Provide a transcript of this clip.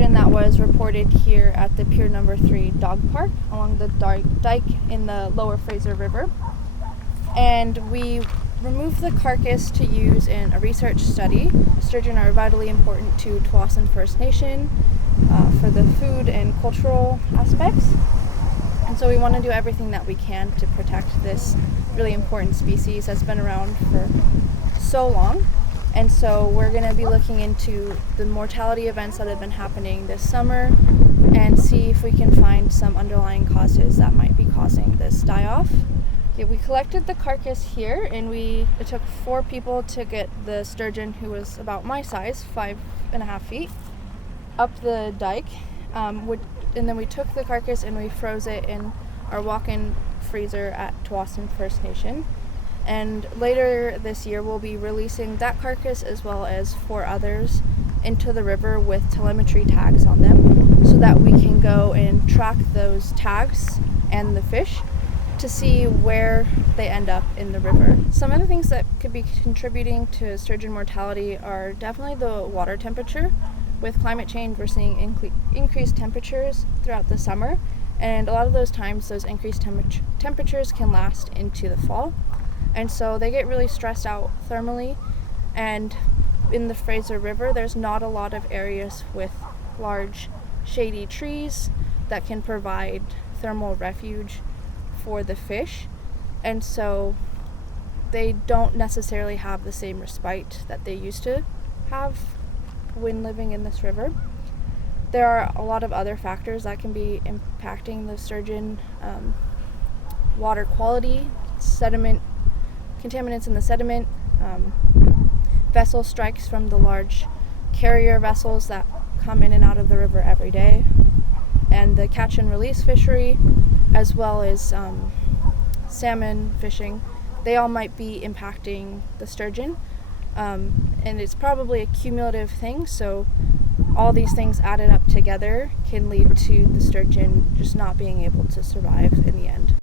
sturgeon that was reported here at the Pier Number 3 dog park along the dike in the lower Fraser River. And we removed the carcass to use in a research study. Sturgeon are vitally important to Tsawwassen First Nation for the food and cultural aspects. And so we want to do everything that we can to protect this really important species that's been around for so long. And so we're going to be looking into the mortality events that have been happening this summer and see if we can find some underlying causes that might be causing this die-off. Okay, we collected the carcass here, and it took 4 people to get the sturgeon, who was about my size, 5.5 feet, up the dike. And then we took the carcass and we froze it in our walk-in freezer at Tsawwassen First Nation. And later this year, we'll be releasing that carcass as well as 4 others into the river with telemetry tags on them so that we can go and track those tags and the fish to see where they end up in the river. Some of the things that could be contributing to sturgeon mortality are definitely the water temperature. With climate change, we're seeing increased temperatures throughout the summer, and a lot of those times those increased temperatures can last into the fall. And so they get really stressed out thermally, and in the Fraser River there's not a lot of areas with large shady trees that can provide thermal refuge for the fish, and so they don't necessarily have the same respite that they used to have when living in this river. There are a lot of other factors that can be impacting the sturgeon: water quality, sediment, contaminants in the sediment, vessel strikes from the large carrier vessels that come in and out of the river every day, and the catch and release fishery, as well as salmon fishing. They all might be impacting the sturgeon, and it's probably a cumulative thing, so all these things added up together can lead to the sturgeon just not being able to survive in the end.